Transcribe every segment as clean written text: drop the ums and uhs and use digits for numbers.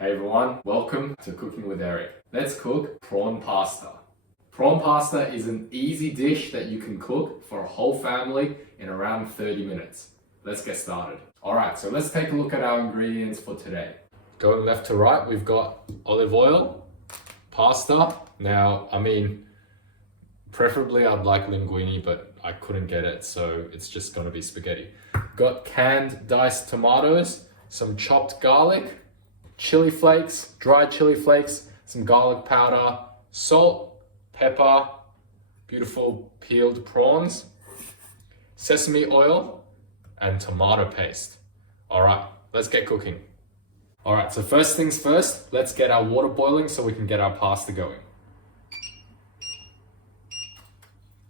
Hey everyone, welcome to Cooking with Eric. Let's cook prawn pasta. Prawn pasta is an easy dish that you can cook for a whole family in around 30 minutes. Let's get started. Alright, so let's take a look at our ingredients for today. Going left to right, we've got olive oil, pasta. Now, preferably I'd like linguine, but I couldn't get it, so it's just gonna be spaghetti. Got canned diced tomatoes, some chopped garlic, chili flakes, dried chili flakes, some garlic powder, salt, pepper, beautiful peeled prawns, sesame oil, and tomato paste. All right, let's get cooking. All right, so first things first, let's get our water boiling so we can get our pasta going.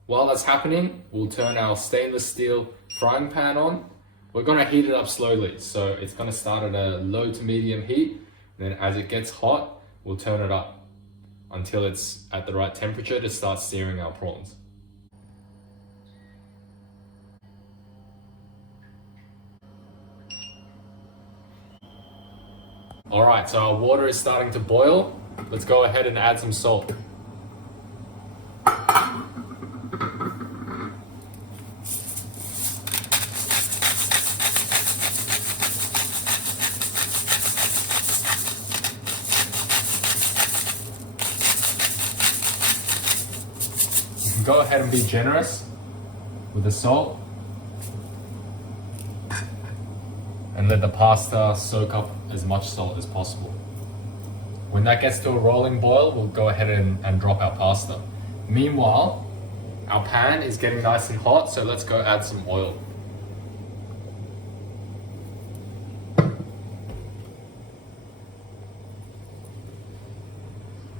While that's happening, we'll turn our stainless steel frying pan on. We're gonna heat it up slowly, so it's gonna start at a low to medium heat. Then as it gets hot, we'll turn it up until it's at the right temperature to start searing our prawns. All right, so our water is starting to boil. Let's go ahead and add some salt. Go ahead and be generous with the salt and let the pasta soak up as much salt as possible. When that gets to a rolling boil, we'll go ahead and drop our pasta. Meanwhile, our pan is getting nice and hot, so let's go add some oil.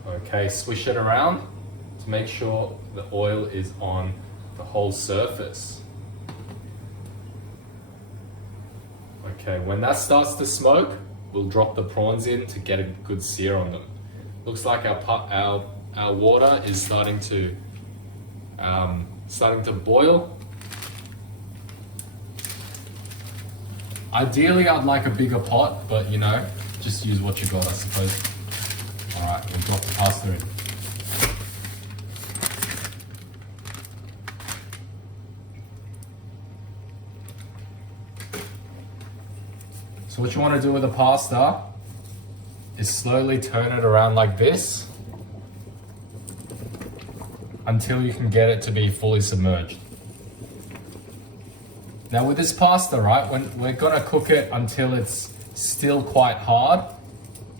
Okay, swish it around to make sure the oil is on the whole surface. Okay, when that starts to smoke, we'll drop the prawns in to get a good sear on them. Looks like our water is starting to boil. Ideally, I'd like a bigger pot, but just use what you got, I suppose. All right, we'll drop the pasta in. So what you want to do with the pasta is slowly turn it around like this until you can get it to be fully submerged. Now with this pasta, right, we're gonna cook it until it's still quite hard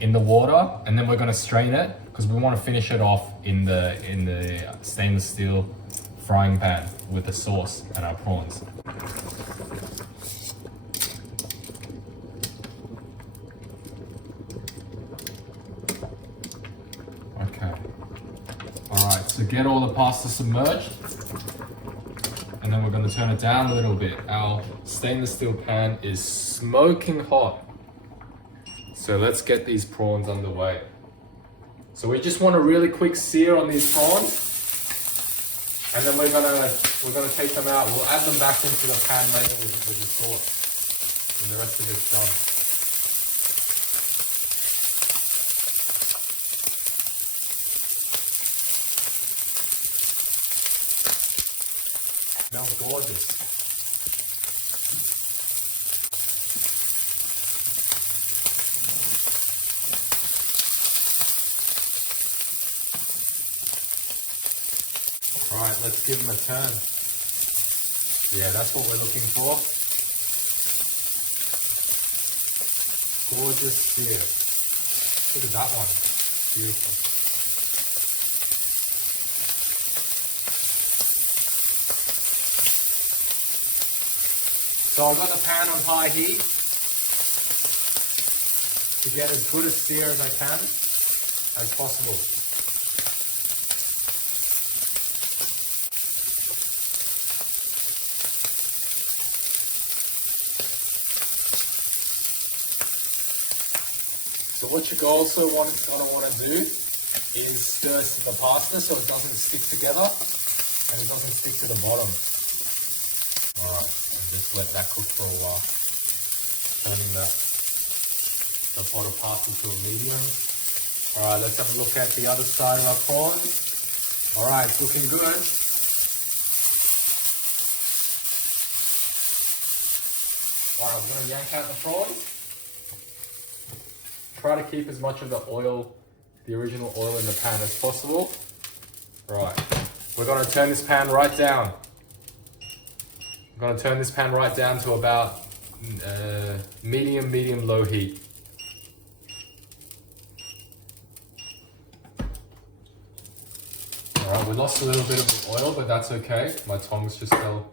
in the water, and then we're gonna strain it because we want to finish it off in the stainless steel frying pan with the sauce and our prawns. Okay. Alright, so get all the pasta submerged, and then we're going to turn it down a little bit. Our stainless steel pan is smoking hot. So let's get these prawns underway. So we just want a really quick sear on these prawns, and then we're gonna take them out. We'll add them back into the pan later with the sauce, and the rest of it's done. Smells gorgeous. All right, let's give them a turn. Yeah, that's what we're looking for. Gorgeous sear. Look at that one. Beautiful. So I've got the pan on high heat to get as good a sear as I can as possible. So what you also want to do is stir the pasta so it doesn't stick together and it doesn't stick to the bottom. Alright, and just let that cook for a while. Turning the the pot of pasta to a medium. All right, let's have a look at the other side of our prawns. All right, it's looking good. All right, we're gonna yank out the prawns. Try to keep as much of the oil, the original oil in the pan as possible. Right, we're gonna turn this pan right down. I'm gonna turn this pan right down to about medium low heat. All right, we lost a little bit of the oil, but that's okay. My tongs just fell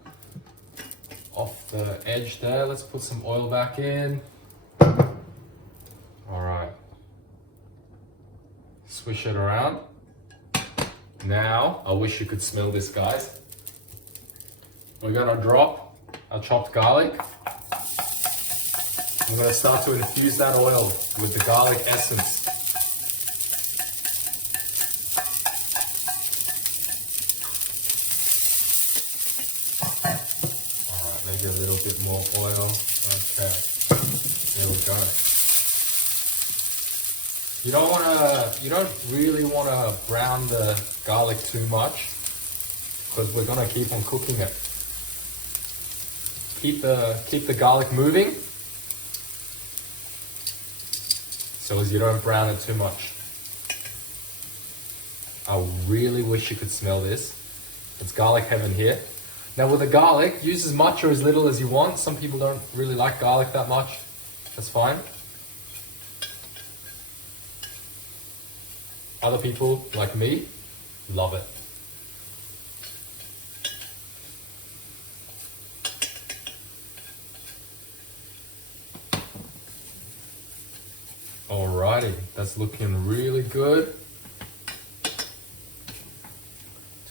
off the edge there. Let's put some oil back in. All right, swish it around. Now, I wish you could smell this, guys. We're gonna drop our chopped garlic. We're gonna start to infuse that oil with the garlic essence. All right, maybe a little bit more oil. Okay, there we go. You don't really wanna brown the garlic too much because we're gonna keep on cooking it. Keep the garlic moving so as you don't brown it too much. I really wish you could smell this. It's garlic heaven here. Now with the garlic, use as much or as little as you want. Some people don't really like garlic that much. That's fine. Other people, like me, love it. Alrighty, that's looking really good.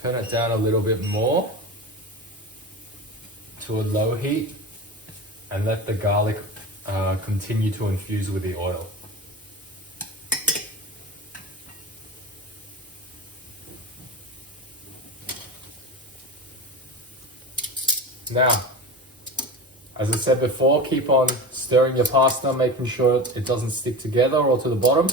Turn it down a little bit more to a low heat and let the garlic continue to infuse with the oil. Now, as I said before, keep on stirring your pasta, making sure it doesn't stick together or to the bottom.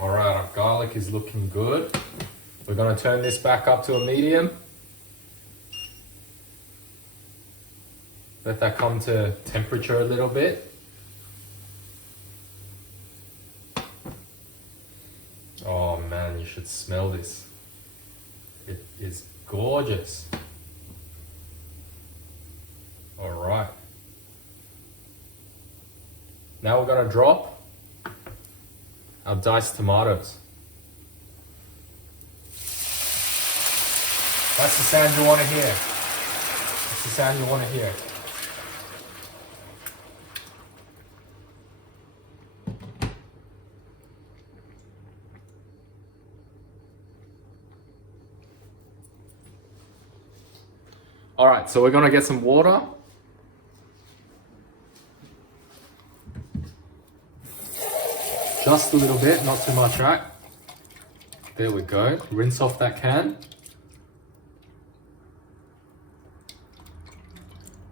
All right, our garlic is looking good. We're going to turn this back up to a medium. Let that come to temperature a little bit. Oh man, you should smell this. It is gorgeous. All right. Now we're going to drop our diced tomatoes. That's the sound you want to hear. That's the sound you want to hear. All right, so we're gonna get some water. Just a little bit, not too much, right? There we go. Rinse off that can.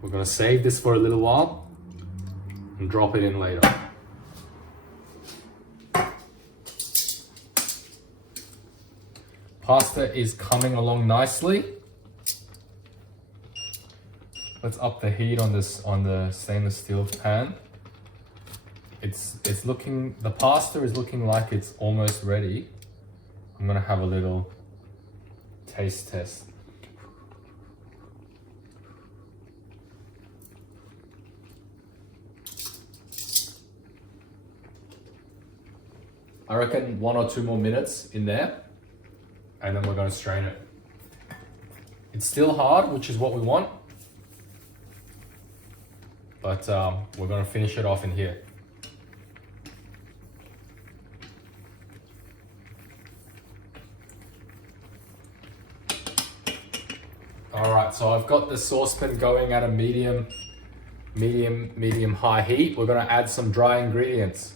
We're gonna save this for a little while and drop it in later. Pasta is coming along nicely. Let's up the heat on the stainless steel pan. It's looking, the pasta is looking like it's almost ready. I'm gonna have a little taste test. I reckon 1 or 2 more minutes in there, and then we're gonna strain it. It's still hard, which is what we want. But we're gonna finish it off in here. All right, so I've got the saucepan going at a medium high heat. We're gonna add some dry ingredients.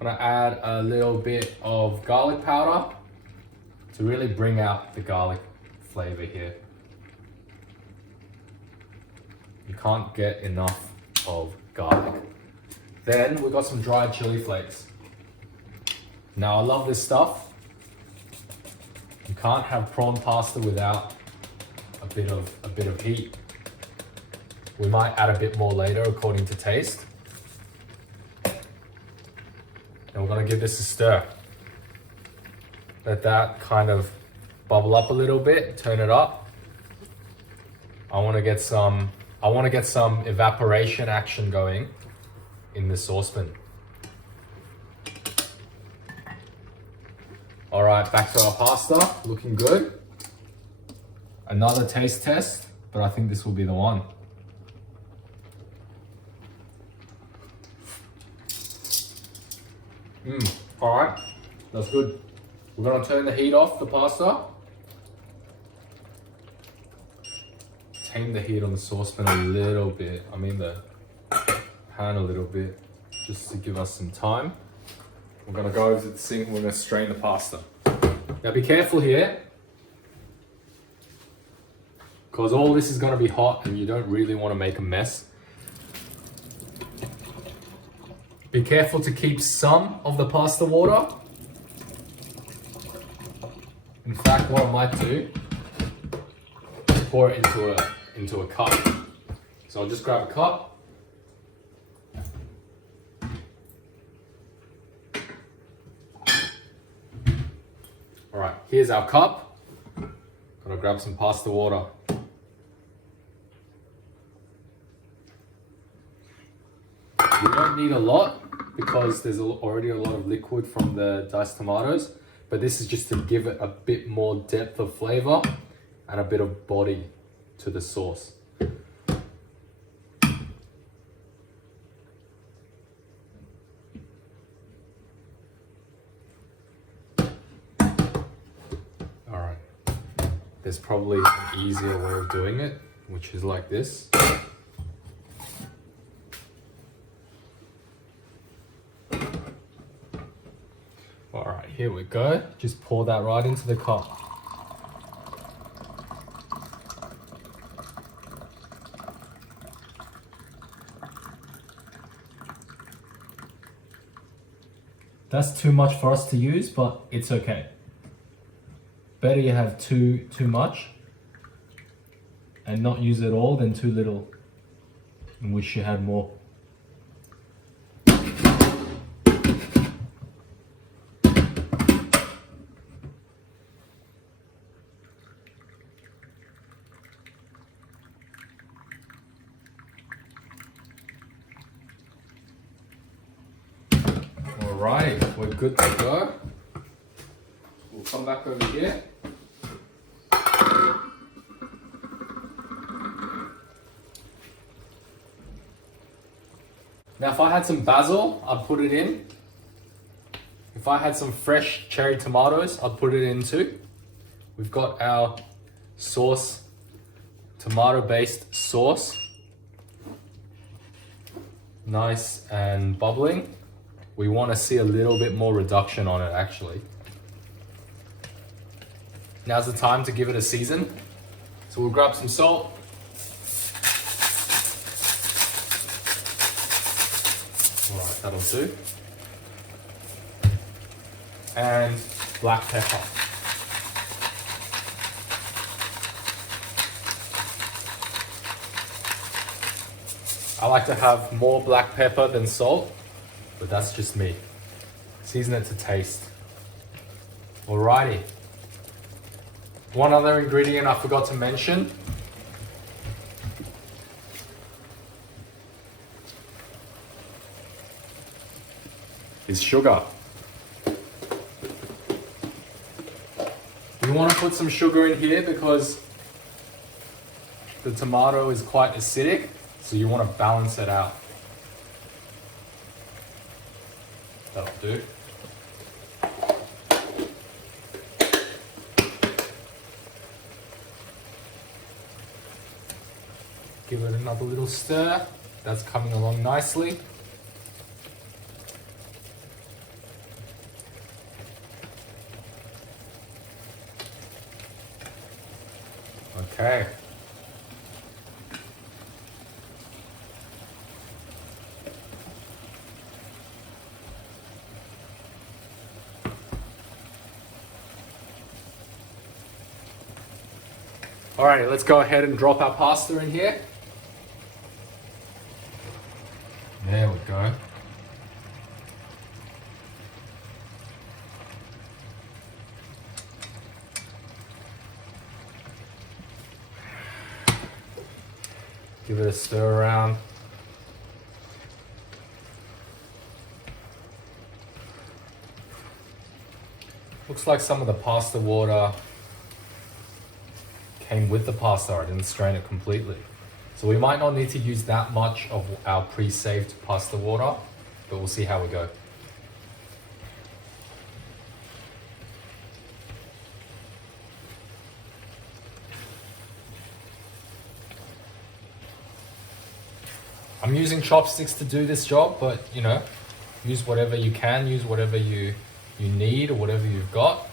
I'm gonna add a little bit of garlic powder to really bring out the garlic flavor here. You can't get enough of garlic. Then we got some dried chili flakes. Now I love this stuff. You can't have prawn pasta without a bit of heat. We might add a bit more later according to taste. And we're gonna give this a stir. Let that kind of bubble up a little bit, turn it up. I wanna get some evaporation action going in the saucepan. All right, back to our pasta, looking good. Another taste test, but I think this will be the one. All right, that's good. We're gonna turn the heat off the pasta. Tame the heat on the saucepan a little bit. I mean the pan a little bit, just to give us some time. We're gonna go over to the sink, we're gonna strain the pasta. Now be careful here, because all this is gonna be hot and you don't really wanna make a mess. Be careful to keep some of the pasta water. In fact, what I might do is pour it into a cup. So I'll just grab a cup. All right, here's our cup. Gonna grab some pasta water. You don't need a lot because there's already a lot of liquid from the diced tomatoes, but this is just to give it a bit more depth of flavor and a bit of body to the sauce. All right, there's probably an easier way of doing it, which is like this. All right, here we go. Just pour that right into the cup. That's too much for us to use, but it's okay. Better you have too much and not use it all than too little and wish you had more. Alright, we're good to go. We'll come back over here. Now if I had some basil, I'd put it in. If I had some fresh cherry tomatoes, I'd put it in too. We've got our sauce, tomato-based sauce. Nice and bubbling. We want to see a little bit more reduction on it actually. Now's the time to give it a season. So we'll grab some salt. All right, that'll do. And black pepper. I like to have more black pepper than salt, but that's just me. Season it to taste. Alrighty. One other ingredient I forgot to mention is sugar. You want to put some sugar in here because the tomato is quite acidic, so you want to balance it out. That'll do. Give it another little stir. That's coming along nicely. Okay. Alrighty, let's go ahead and drop our pasta in here. There we go. Give it a stir around. Looks like some of the pasta water came with the pasta. I didn't strain it completely. So we might not need to use that much of our pre-saved pasta water, but we'll see how we go. I'm using chopsticks to do this job, but you know, use whatever you can, use whatever you need or whatever you've got.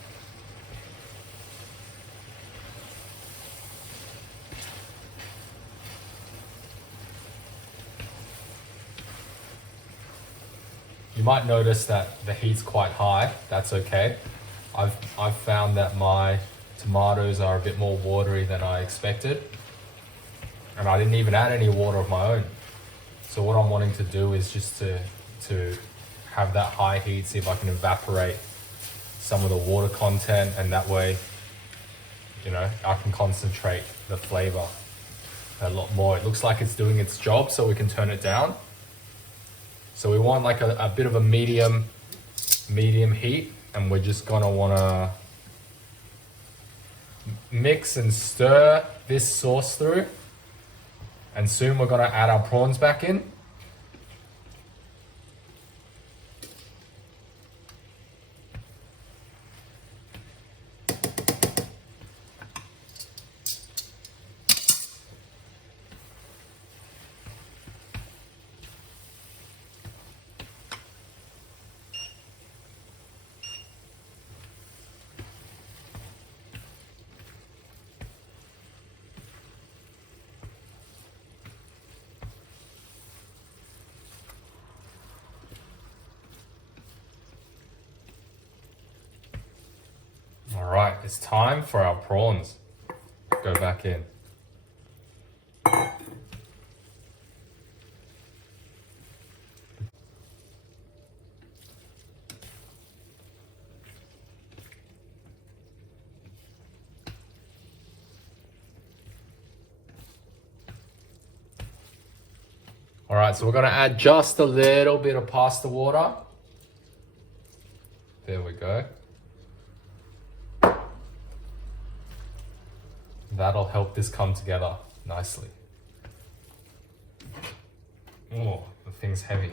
You might notice that the heat's quite high. That's okay. I've found that my tomatoes are a bit more watery than I expected, and I didn't even add any water of my own. So what I'm wanting to do is just to have that high heat, see if I can evaporate some of the water content, and that way, you know, I can concentrate the flavor a lot more. It looks like it's doing its job, so we can turn it down. So we want like a bit of a medium heat, and we're just gonna wanna mix and stir this sauce through. And soon we're gonna add our prawns back in. All right, it's time for our prawns. Go back in. All right, so we're gonna add just a little bit of pasta water. There we go. That'll help this come together nicely. Oh, the thing's heavy.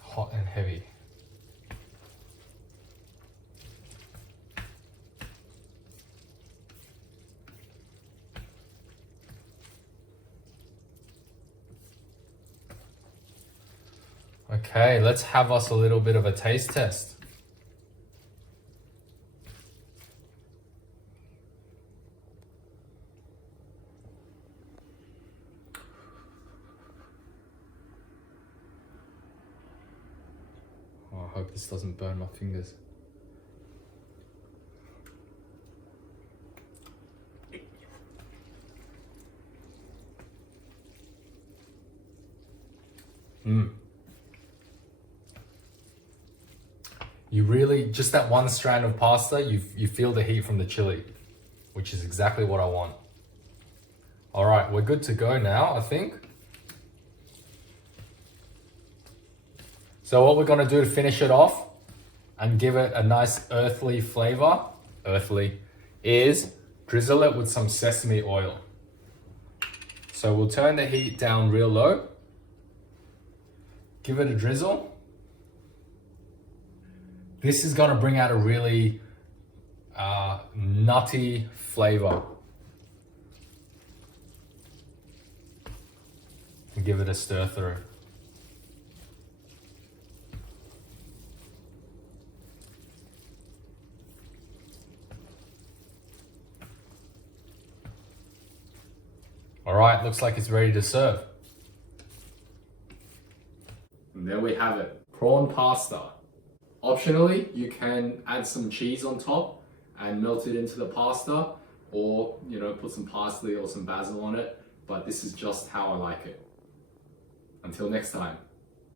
Hot and heavy. Okay, let's have us a little bit of a taste test. Oh, I hope this doesn't burn my fingers. You really, just that one strand of pasta, you feel the heat from the chili, which is exactly what I want. All right, we're good to go now, I think. So what we're gonna do to finish it off and give it a nice earthly flavor, is drizzle it with some sesame oil. So we'll turn the heat down real low, give it a drizzle. This is gonna bring out a really nutty flavor. And give it a stir through. All right, looks like it's ready to serve. And there we have it, prawn pasta. Optionally, you can add some cheese on top and melt it into the pasta, or you know, put some parsley or some basil on it, but this is just how I like it. Until next time.